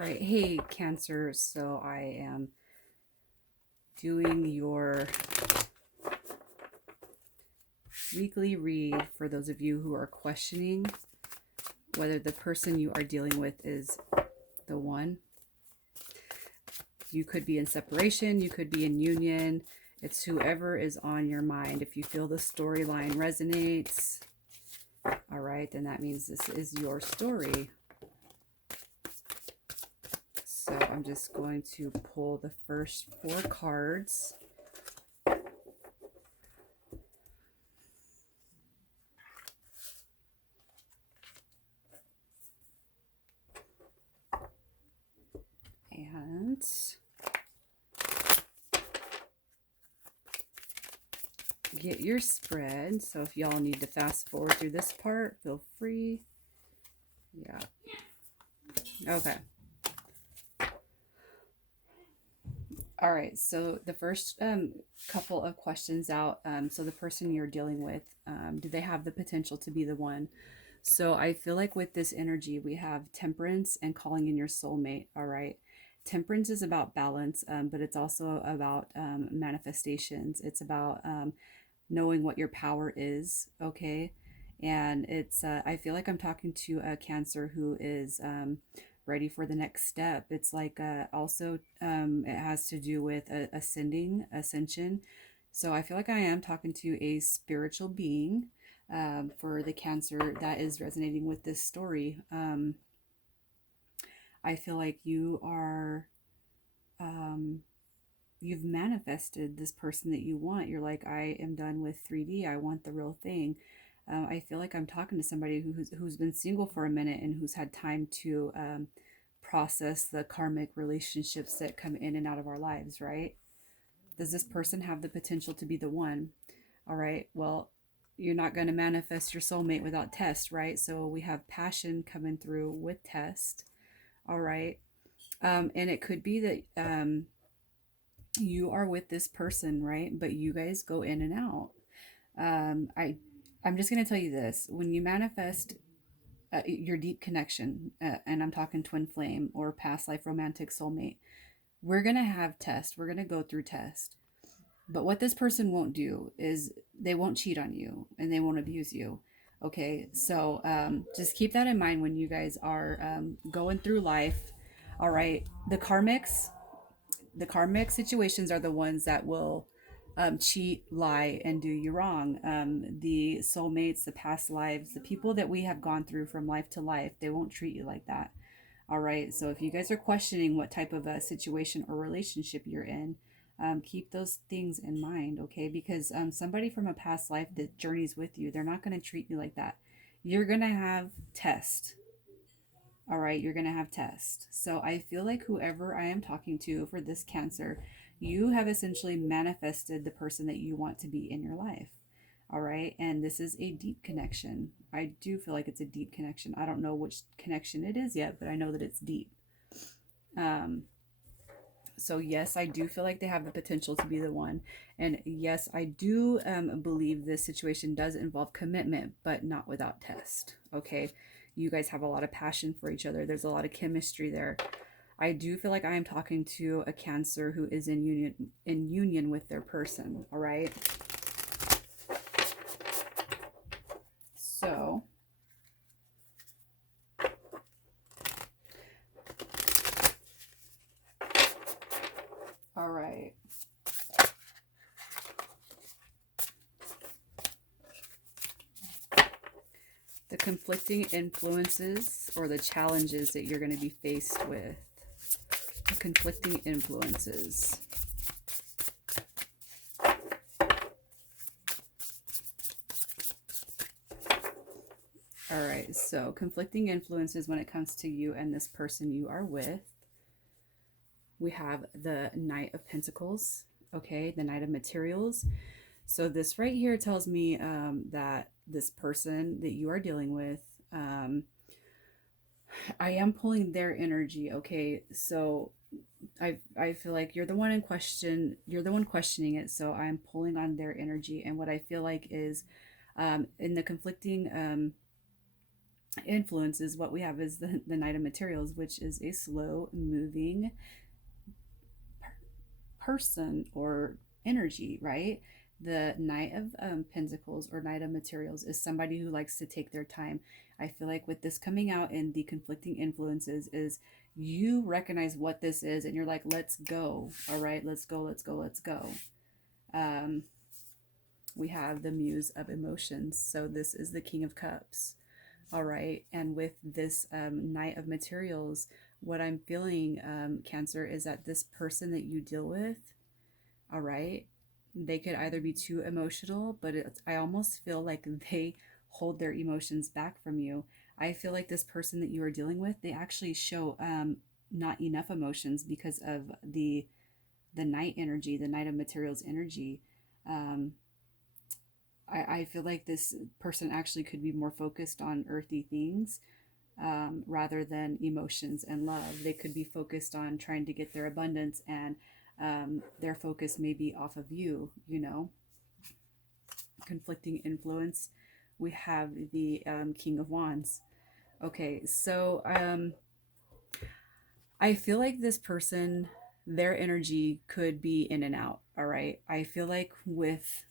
right, hey Cancer, so I am doing your weekly read for those of you who are questioning whether the person you are dealing with is the one. You could be in separation, you could be in union. It's whoever is on your mind. If you feel the storyline resonates, all right, then that means this is your story. So I'm just going to pull the first 4 cards. And get your spread. So if y'all need to fast forward through this part, feel free. Yeah. Okay. All right. So the first couple of questions out. So the person you're dealing with, do they have the potential to be the one? So I feel like with this energy, we have temperance and calling in your soulmate. All right. Temperance is about balance, but it's also about manifestations. It's about knowing what your power is, okay? And it's, I feel like I'm talking to a Cancer who is ready for the next step. It's like also, it has to do with ascension. So I feel like I am talking to a spiritual being for the Cancer that is resonating with this story. I feel like you are. You've manifested this person that you want. You're like, I am done with 3D. I want the real thing. I feel like I'm talking to somebody who's been single for a minute and who's had time to process the karmic relationships that come in and out of our lives, right? Does this person have the potential to be the one? All right. Well, you're not going to manifest your soulmate without test, right? So we have passion coming through with test. All right. And it could be that you are with this person, right? But you guys go in and out. I'm just going to tell you this: when you manifest your deep connection, and I'm talking twin flame or past life romantic soulmate, we're going to have test. We're going to go through test. But what this person won't do is they won't cheat on you and they won't abuse you. Okay, so just keep that in mind when you guys are going through life. All right, the karmic situations are the ones that will cheat, lie, and do you wrong. The soulmates, the past lives, the people that we have gone through from life to life, they won't treat you like that. All right. So if you guys are questioning what type of a situation or relationship you're in, keep those things in mind, okay? Because somebody from a past life that journeys with you, they're not going to treat you like that. You're going to have test. All right, you're going to have test. So I feel like whoever I am talking to for this Cancer, you have essentially manifested the person that you want to be in your life. All right, and this is a deep connection. I do feel like it's a deep connection. I don't know which connection it is yet, but I know that it's deep. Um, so yes, I do feel like they have the potential to be the one, and yes, I do believe this situation does involve commitment, but not without test. Okay, you guys have a lot of passion for each other. There's a lot of chemistry there. I do feel like I am talking to a Cancer who is in union with their person. All right. So all right. The conflicting influences or the challenges that you're going to be faced with. The conflicting influences. All right, so conflicting influences when it comes to you and this person you are with. We have the Knight of Pentacles, okay, the Knight of Materials. So this right here tells me that this person that you are dealing with, I am pulling their energy, okay? So I feel like you're the one in question, you're the one questioning it, so I'm pulling on their energy. And what I feel like is in the conflicting influences, what we have is the Knight of Materials, which is a slow moving person or energy, right? The Knight of Pentacles or Knight of Materials is somebody who likes to take their time. I feel like with this coming out in the conflicting influences is you recognize what this is and you're like, let's go. All right, let's go, let's go, let's go. Um, we have the Muse of Emotions. So this is the King of Cups. All right. And with this Knight of Materials, what I'm feeling, Cancer, is that this person that you deal with, all right, they could either be too emotional, but I almost feel like they hold their emotions back from you. I feel like this person that you are dealing with, they actually show not enough emotions because of the Knight energy, the Knight of Materials energy. Um, I feel like this person actually could be more focused on earthy things rather than emotions and love. They could be focused on trying to get their abundance, and their focus may be off of you, you know. Conflicting influence. We have the King of Wands. Okay, so I feel like this person, their energy could be in and out. All right. I feel like with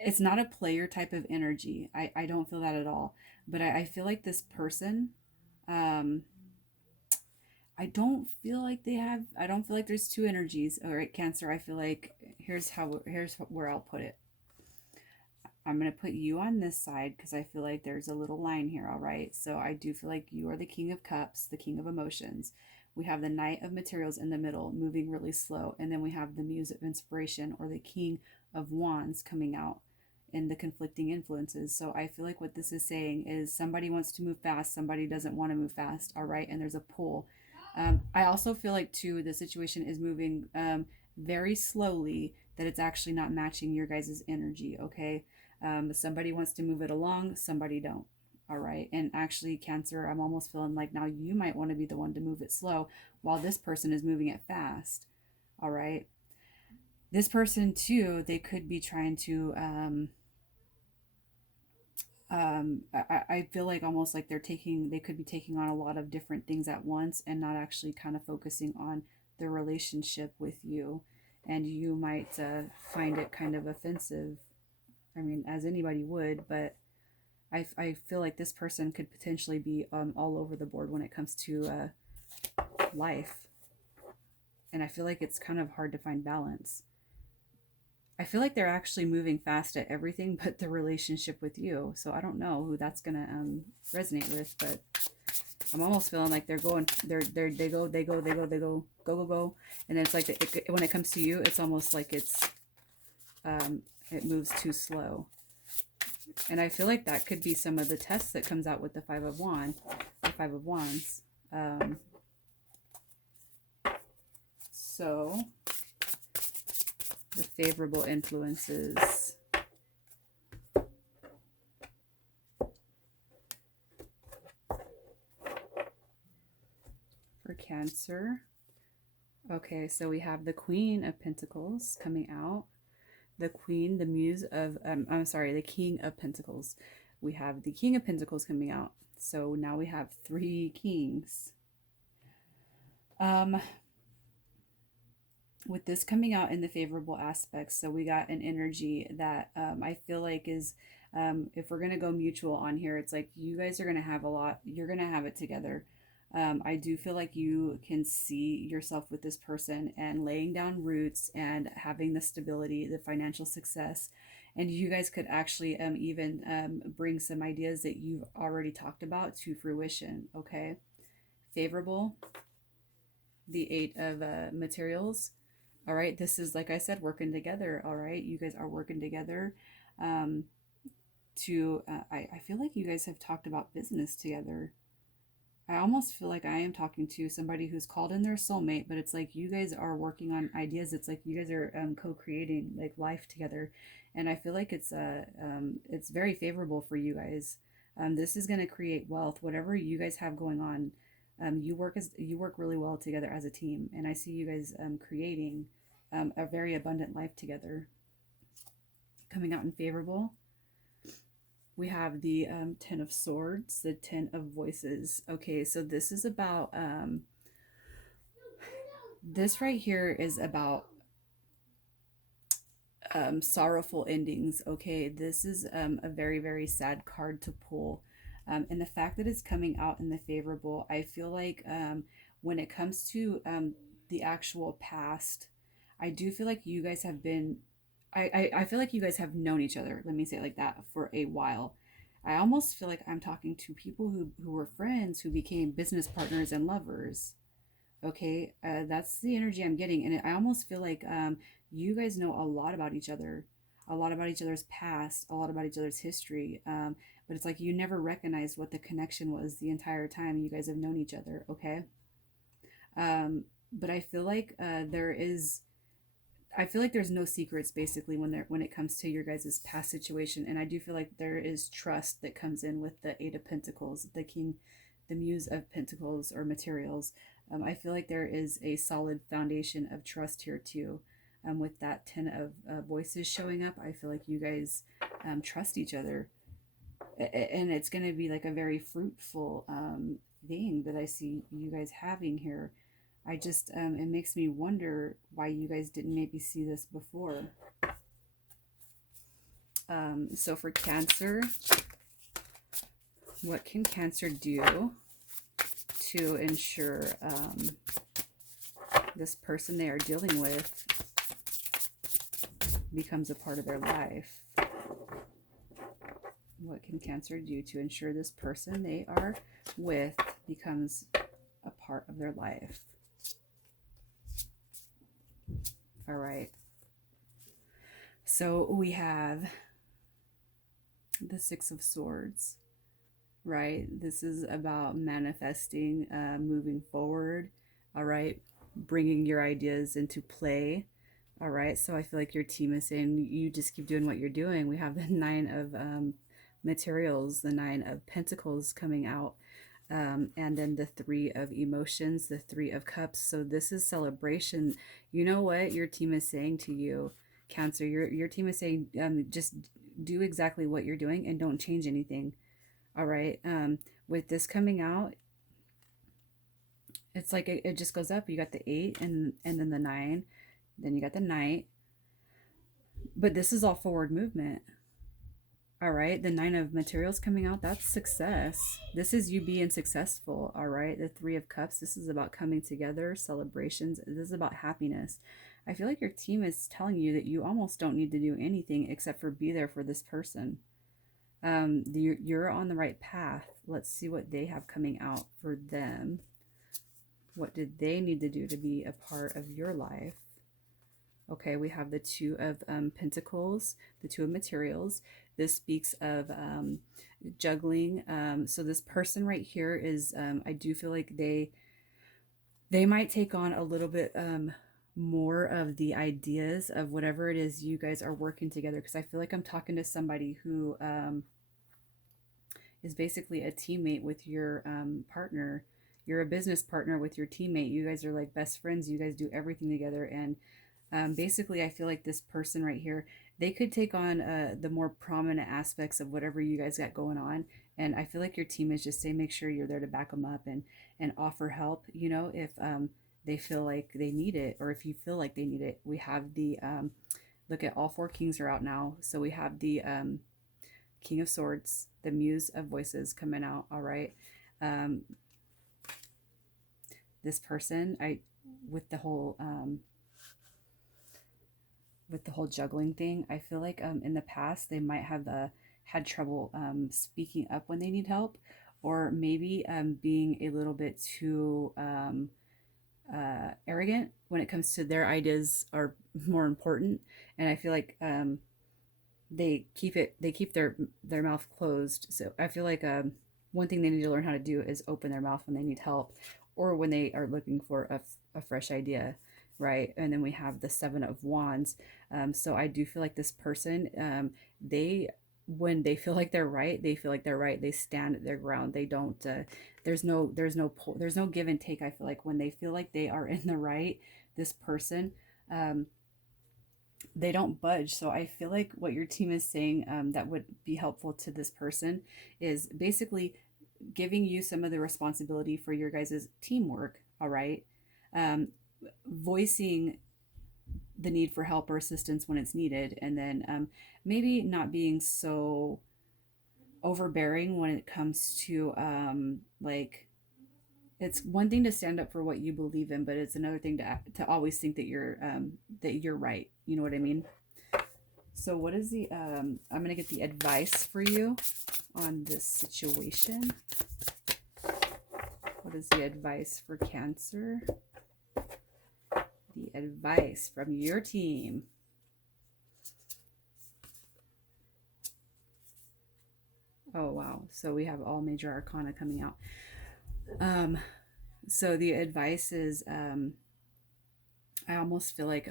it's not a player type of energy. I don't feel that at all. But I feel like this person, um, I don't feel like there's two energies. All right, Cancer, I feel like here's where I'll put it. I'm going to put you on this side because I feel like there's a little line here, all right? So I do feel like you are the King of Cups, the King of Emotions. We have the Knight of Materials in the middle, moving really slow. And then we have the Muse of Inspiration or the King of Wands coming out in the conflicting influences. So I feel like what this is saying is somebody wants to move fast, somebody doesn't want to move fast, all right? And there's a pull. I also feel like, too, the situation is moving very slowly, that it's actually not matching your guys' energy, okay? Somebody wants to move it along, somebody don't. All right. And actually, Cancer, I'm almost feeling like now you might want to be the one to move it slow while this person is moving it fast. All right. This person, too, they could be trying to, I feel like almost like they could be taking on a lot of different things at once and not actually kind of focusing on their relationship with you. And you might find it kind of offensive. I mean, as anybody would, but I feel like this person could potentially be all over the board when it comes to life. And I feel like it's kind of hard to find balance. I feel like they're actually moving fast at everything but the relationship with you. So I don't know who that's going to resonate with, but I'm almost feeling like they're going, they go. And then it's like, when it comes to you, it's almost like it moves too slow. And I feel like that could be some of the tests that comes out with the Five of Wands. So the favorable influences. For Cancer. Okay, so we have the Queen of Pentacles coming out. The Queen, the Muse of, the King of Pentacles. We have the King of Pentacles coming out. So now we have three kings. With this coming out in the favorable aspects, so we got an energy that I feel like is, if we're going to go mutual on here, it's like you guys are going to have a lot, you're going to have it together. I do feel like you can see yourself with this person and laying down roots and having the stability, the financial success. And you guys could actually even bring some ideas that you've already talked about to fruition. Okay. Favorable, the Eight of Materials. All right. This is, like I said, working together. All right. You guys are working together. Um, I feel like you guys have talked about business together. I almost feel like I am talking to somebody who's called in their soulmate, but it's like you guys are working on ideas. It's like you guys are co-creating like life together, and I feel like it's very favorable for you guys. This is going to create wealth. Whatever you guys have going on, you work really well together as a team, and I see you guys creating a very abundant life together. Coming out in favorable, We have the 10 of swords, the 10 of voices. Okay, so this is about this right here is about sorrowful endings. Okay, this is a very, very sad card to pull. And the fact that it's coming out in the favorable, I feel like when it comes to the actual past, I do feel like you guys have been, I feel like you guys have known each other, let me say it like that, for a while. I almost feel like I'm talking to people who were friends who became business partners and lovers. Okay, that's the energy I'm getting, and I almost feel like you guys know a lot about each other, a lot about each other's past, a lot about each other's history. But it's like you never recognized what the connection was the entire time you guys have known each other. Okay, but I feel like I feel like there's no secrets basically when it comes to your guys' past situation, and I do feel like there is trust that comes in with the Eight of Pentacles, the King, the Muse of Pentacles or materials. I feel like there is a solid foundation of trust here too. With that 10 of voices showing up, I feel like you guys trust each other, and it's going to be like a very fruitful thing that I see you guys having here. I just, it makes me wonder why you guys didn't maybe see this before. So for Cancer, what can Cancer do to ensure this person they are dealing with becomes a part of their life? What can Cancer do to ensure this person they are with becomes a part of their life? All right. So we have the Six of Swords, right? This is about manifesting, moving forward, all right? Bringing your ideas into play, all right? So I feel like your team is saying you just keep doing what you're doing. We have the Nine of materials, the Nine of Pentacles coming out. And then the Three of Emotions, the Three of Cups. So this is celebration. You know what your team is saying to you, Cancer? Your team is saying just do exactly what you're doing and don't change anything. All right. With this coming out, it's like it just goes up. You got the 8 and then the 9, then you got the Knight. But this is all forward movement. All right, the Nine of Materials coming out, that's success. This is you being successful, all right? The Three of Cups, this is about coming together, celebrations. This is about happiness. I feel like your team is telling you that you almost don't need to do anything except for be there for this person. You're on the right path. Let's see what they have coming out for them. What did they need to do to be a part of your life? Okay, we have the Two of Pentacles, the Two of Materials. This speaks of juggling. So this person right here is, I do feel like they might take on a little bit more of the ideas of whatever it is you guys are working together. Because I feel like I'm talking to somebody who is basically a teammate with your partner. You're a business partner with your teammate. You guys are like best friends. You guys do everything together. And basically, I feel like this person right here, they could take on the more prominent aspects of whatever you guys got going on. And I feel like your team is just saying, make sure you're there to back them up and offer help, you know, if they feel like they need it, or if you feel like they need it. We have the, look at all 4 kings are out now. So we have the King of Swords, the Muse of Voices coming out. All right. This person, with the whole juggling thing, I feel like in the past they might have had trouble speaking up when they need help, or maybe being a little bit too arrogant when it comes to their ideas are more important. And I feel like they keep their mouth closed. So I feel like one thing they need to learn how to do is open their mouth when they need help, or when they are looking for a fresh idea, right? And then we have the Seven of Wands. So I do feel like this person, when they feel like they're right, they feel like they're right. They stand at their ground. They don't. There's no give and take. I feel like when they feel like they are in the right, this person, they don't budge. So I feel like what your team is saying, that would be helpful to this person, is basically giving you some of the responsibility for your guys' teamwork. All right. Um, Voicing the need for help or assistance when it's needed, and then maybe not being so overbearing when it comes to like, it's one thing to stand up for what you believe in, but it's another thing to always think that you're right. You know what I mean? So what is the I'm gonna get the advice for you on this situation. What is the advice for Cancer? The advice from your team. Oh wow. So we have all major arcana coming out. So the advice is I almost feel like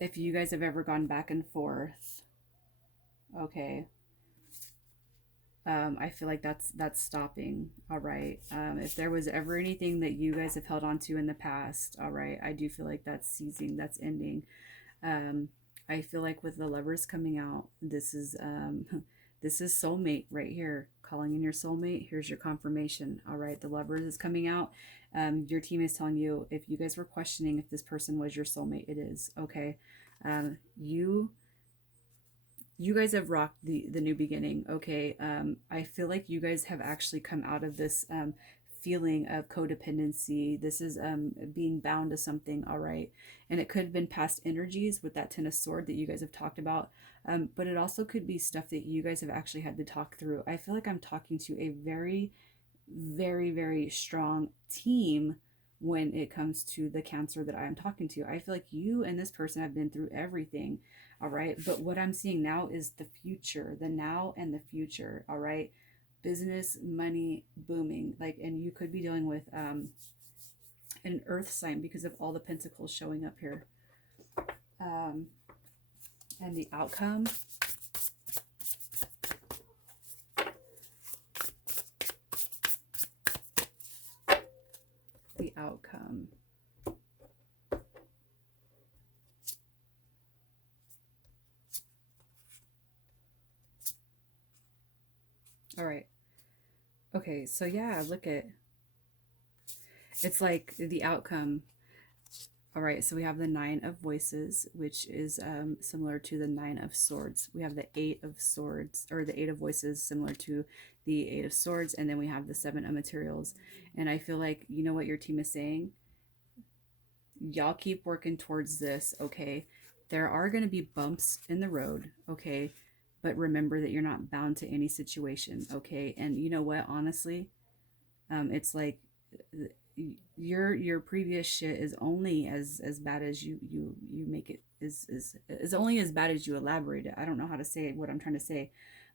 if you guys have ever gone back and forth, okay, I feel like that's stopping. All right. If there was ever anything that you guys have held on to in the past, all right, I do feel like that's ceasing, that's ending. I feel like with the Lovers coming out, this is this is soulmate right here. Calling in your soulmate. Here's your confirmation. All right, the Lovers is coming out. Your team is telling you, if you guys were questioning if this person was your soulmate, it is. Okay. You guys have rocked the new beginning. Okay. I feel like you guys have actually come out of this feeling of codependency. This is being bound to something. All right. And it could have been past energies with that Ten of Sword that you guys have talked about. But it also could be stuff that you guys have actually had to talk through. I feel like I'm talking to a very, very, very strong team when it comes to the Cancer that I'm talking to. I feel like you and this person have been through everything. All right. But what I'm seeing now is the future, the now and the future. All right. Business, money, booming. Like, and you could be dealing with an earth sign because of all the pentacles showing up here. And the outcome. The outcome. All right. Okay, so yeah, look at, it's like the outcome. All right, so we have the Nine of Voices, which is similar to the Nine of Swords. We have the Eight of Swords, or the Eight of Voices, similar to the Eight of Swords, and then we have the Seven of Materials. And I feel like, you know what your team is saying? Y'all keep working towards this, okay? There are going to be bumps in the road, okay? But remember that you're not bound to any situation, okay? And you know what, honestly, it's like your previous shit is only as bad as you make it, is only as bad as you elaborate it. I don't know how to say what I'm trying to say,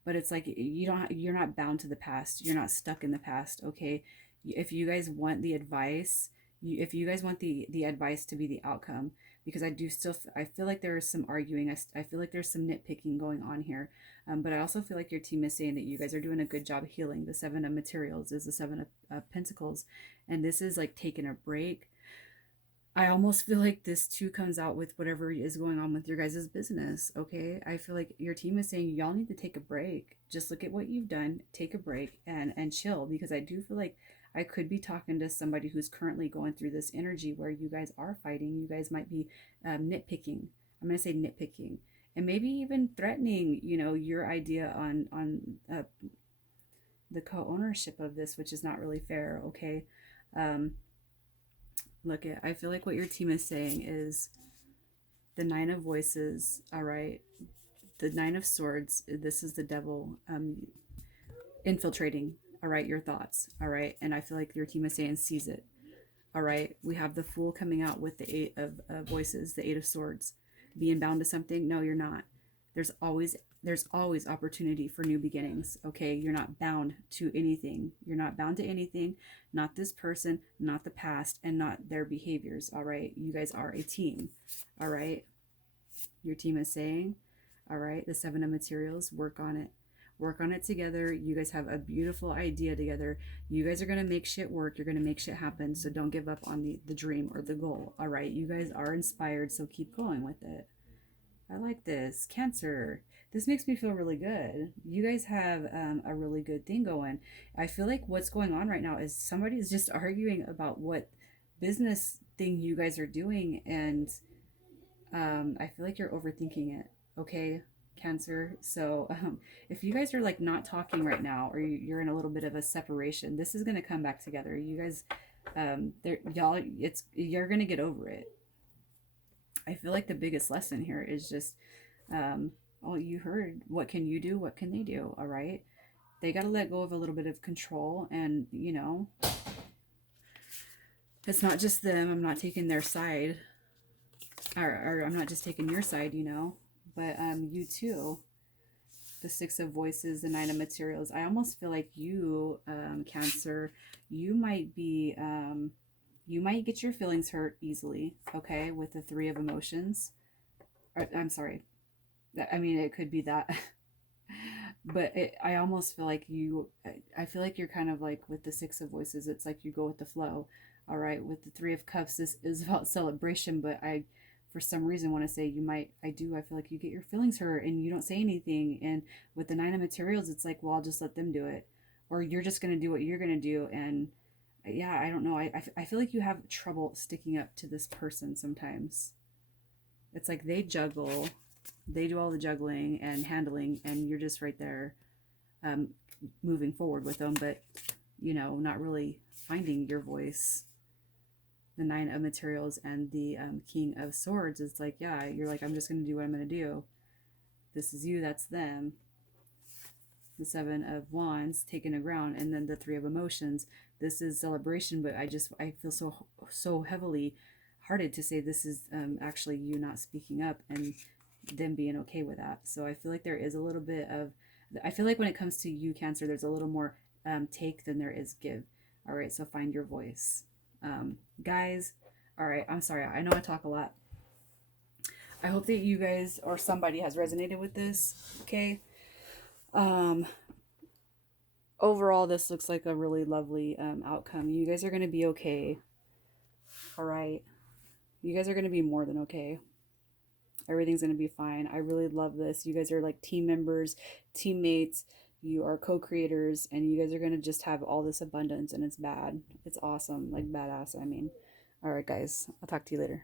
but it's like you're not bound to the past. You're not stuck in the past, okay? If you guys want the advice, if you guys want the advice to be the outcome, because I do still, I feel like there is some arguing. I feel like there's some nitpicking going on here. But I also feel like your team is saying that you guys are doing a good job healing. The Seven of Materials is the Seven of Pentacles. And this is like taking a break. I almost feel like this too comes out with whatever is going on with your guys' business, okay? I feel like your team is saying y'all need to take a break. Just look at what you've done, take a break, and chill. Because I do feel like I could be talking to somebody who's currently going through this energy where you guys are fighting. You guys might be nitpicking. I'm going to say nitpicking. And maybe even threatening, you know, your idea on the co-ownership of this, which is not really fair, okay? Look at, I feel like what your team is saying is the Nine of Voices, all right? The Nine of Swords, this is the devil infiltrating, all right, your thoughts, all right? And I feel like your team is saying seize it, all right? We have the Fool coming out with the Eight of Voices, the Eight of Swords. Being bound to something? No, you're not. There's always opportunity for new beginnings, okay? You're not bound to anything. You're not bound to anything, not this person, not the past, and not their behaviors, all right? You guys are a team, all right? Your team is saying, all right, the Seven of Materials, work on it. Work on it together. You guys have a beautiful idea together. You guys are going to make shit work. You're going to make shit happen. So don't give up on the dream or the goal. All right. You guys are inspired. So keep going with it. I like this. Cancer. This makes me feel really good. You guys have a really good thing going. I feel like what's going on right now is somebody's just arguing about what business thing you guys are doing. And I feel like you're overthinking it. Okay, Cancer. So if you guys are like not talking right now, or you're in a little bit of a separation, this is going to come back together. You guys, y'all, you're going to get over it. I feel like the biggest lesson here is just, oh, you heard, what can you do? What can they do? All right. They got to let go of a little bit of control. And, you know, it's not just them. I'm not taking their side. Or I'm not just taking your side, you know, but you too. The Six of Voices, the Nine of Materials. I almost feel like you, Cancer, you might be, you might get your feelings hurt easily, okay, with the Three of Emotions. I'm sorry. I mean, it could be that. But I almost feel like I feel like you're kind of like with the Six of Voices, it's like you go with the flow. All right, with the Three of Cups, this is about celebration, but for some reason, want to say I feel like you get your feelings hurt and you don't say anything. And with the Nine of Materials, it's like, well, I'll just let them do it. Or you're just going to do what you're going to do. And yeah, I don't know. I feel like you have trouble sticking up to this person sometimes. It's like they juggle, they do all the juggling and handling, and you're just right there moving forward with them, but, you know, not really finding your voice. The Nine of Materials and the King of Swords, it's like, yeah, you're like, I'm just going to do what I'm going to do. This is you, that's them. The Seven of Wands, taking a ground, and then the Three of Emotions. This is celebration, but I feel so heavily hearted to say this is actually you not speaking up and them being okay with that. So I feel like there is a little bit of, I feel like when it comes to you, Cancer, there's a little more take than there is give. All right, so find your voice. Guys, all right, I'm sorry, I know I talk a lot. I hope that you guys or somebody has resonated with this. Okay. Overall, this looks like a really lovely outcome. You guys are going to be okay. All right, you guys are going to be more than okay. Everything's going to be fine. I really love this. You guys are like team members, teammates. You are co-creators, and you guys are going to just have all this abundance, and it's awesome, like badass. I mean, all right, guys, I'll talk to you later.